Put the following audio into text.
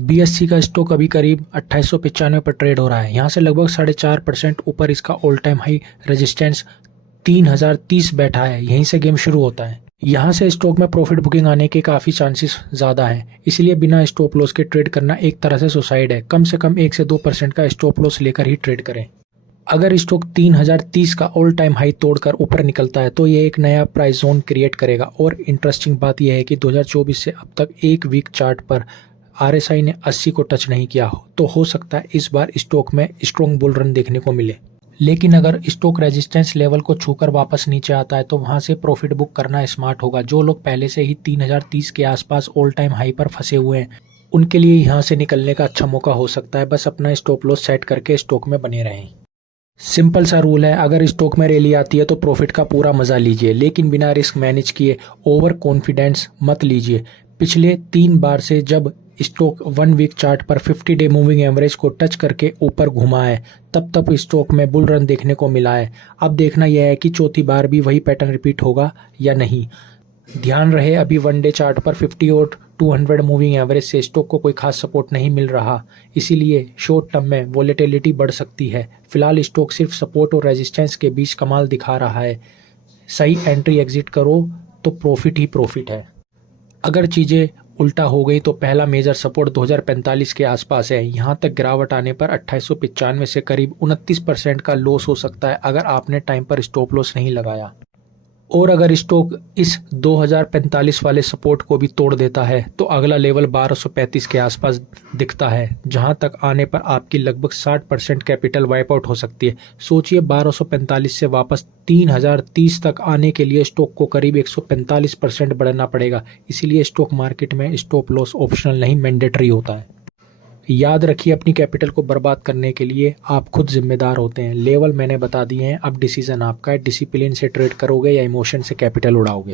BSc का stock अभी करीब 2895 पर ट्रेड हो रहा है। यहाँ से लगभग 4.5% ऊपर इसका ऑल टाइम हाई रेजिस्टेंस 3030 बैठा है। यहीं से गेम शुरू होता है। यहाँ से स्टॉक में प्रॉफिट बुकिंग आने के काफ़ी चांसेस ज़्यादा हैं, इसलिए बिना स्टॉप लॉस के ट्रेड करना एक तरह से सुसाइड है। कम से कम 1 से 2% का स्टॉप लॉस लेकर ही ट्रेड करें। अगर स्टॉक 3030 का ऑल टाइम हाई तोड़कर ऊपर निकलता है तो ये एक नया प्राइस जोन क्रिएट करेगा। और इंटरेस्टिंग बात यह है कि 2024 से अब तक एक वीक चार्ट पर आरएसआई ने 80 को टच नहीं किया हो, तो हो सकता है इस बार स्टॉक में स्ट्रॉन्ग बुल रन देखने को मिले। लेकिन अगर स्टॉक रेजिस्टेंस लेवल को छूकर वापस नीचे आता है तो वहां से प्रॉफिट बुक करना स्मार्ट होगा। जो लोग पहले से ही 3030 के आसपास ऑल टाइम हाई पर फंसे हुए हैं, उनके लिए यहाँ से निकलने का अच्छा मौका हो सकता है। बस अपना स्टॉप लॉस सेट करके स्टॉक में बने रहें। सिंपल सा रूल है, अगर स्टॉक में रैली आती है तो प्रॉफिट का पूरा मजा लीजिए, लेकिन बिना रिस्क मैनेज किए ओवर कॉन्फिडेंस मत लीजिए। पिछले 3 बार से जब स्टॉक 1 वीक चार्ट पर 50 डे मूविंग एवरेज को टच करके ऊपर घुमा है, तब स्टॉक में बुल रन देखने को मिला है। अब देखना यह है कि चौथी बार भी वही पैटर्न रिपीट होगा या नहीं। ध्यान रहे, अभी 1 डे चार्ट पर 50 और 200 मूविंग एवरेज से स्टॉक को कोई खास सपोर्ट नहीं मिल रहा, इसीलिए शॉर्ट टर्म में वोलेटिलिटी बढ़ सकती है। फिलहाल स्टॉक सिर्फ सपोर्ट और रेजिस्टेंस के बीच कमाल दिखा रहा है। सही एंट्री एग्जिट करो तो प्रॉफिट ही प्रॉफिट है। अगर चीज़ें उल्टा हो गई तो पहला मेजर सपोर्ट 2045 के आसपास है। यहाँ तक गिरावट आने पर 2895 से करीब 29% का लॉस हो सकता है अगर आपने टाइम पर स्टॉप लॉस नहीं लगाया। और अगर स्टॉक इस 2045 वाले सपोर्ट को भी तोड़ देता है तो अगला लेवल 1235 के आसपास दिखता है, जहां तक आने पर आपकी लगभग 60% कैपिटल वाइप आउट हो सकती है। सोचिए, 1245 से वापस 3030 तक आने के लिए स्टॉक को करीब 145% बढ़ना पड़ेगा। इसीलिए स्टॉक मार्केट में स्टॉप लॉस ऑप्शनल नहीं, मैंडेटरी होता है। याद रखिए, अपनी कैपिटल को बर्बाद करने के लिए आप खुद जिम्मेदार होते हैं। लेवल मैंने बता दिए हैं, अब डिसीजन आपका है। डिसिप्लिन से ट्रेड करोगे या इमोशन से कैपिटल उड़ाओगे।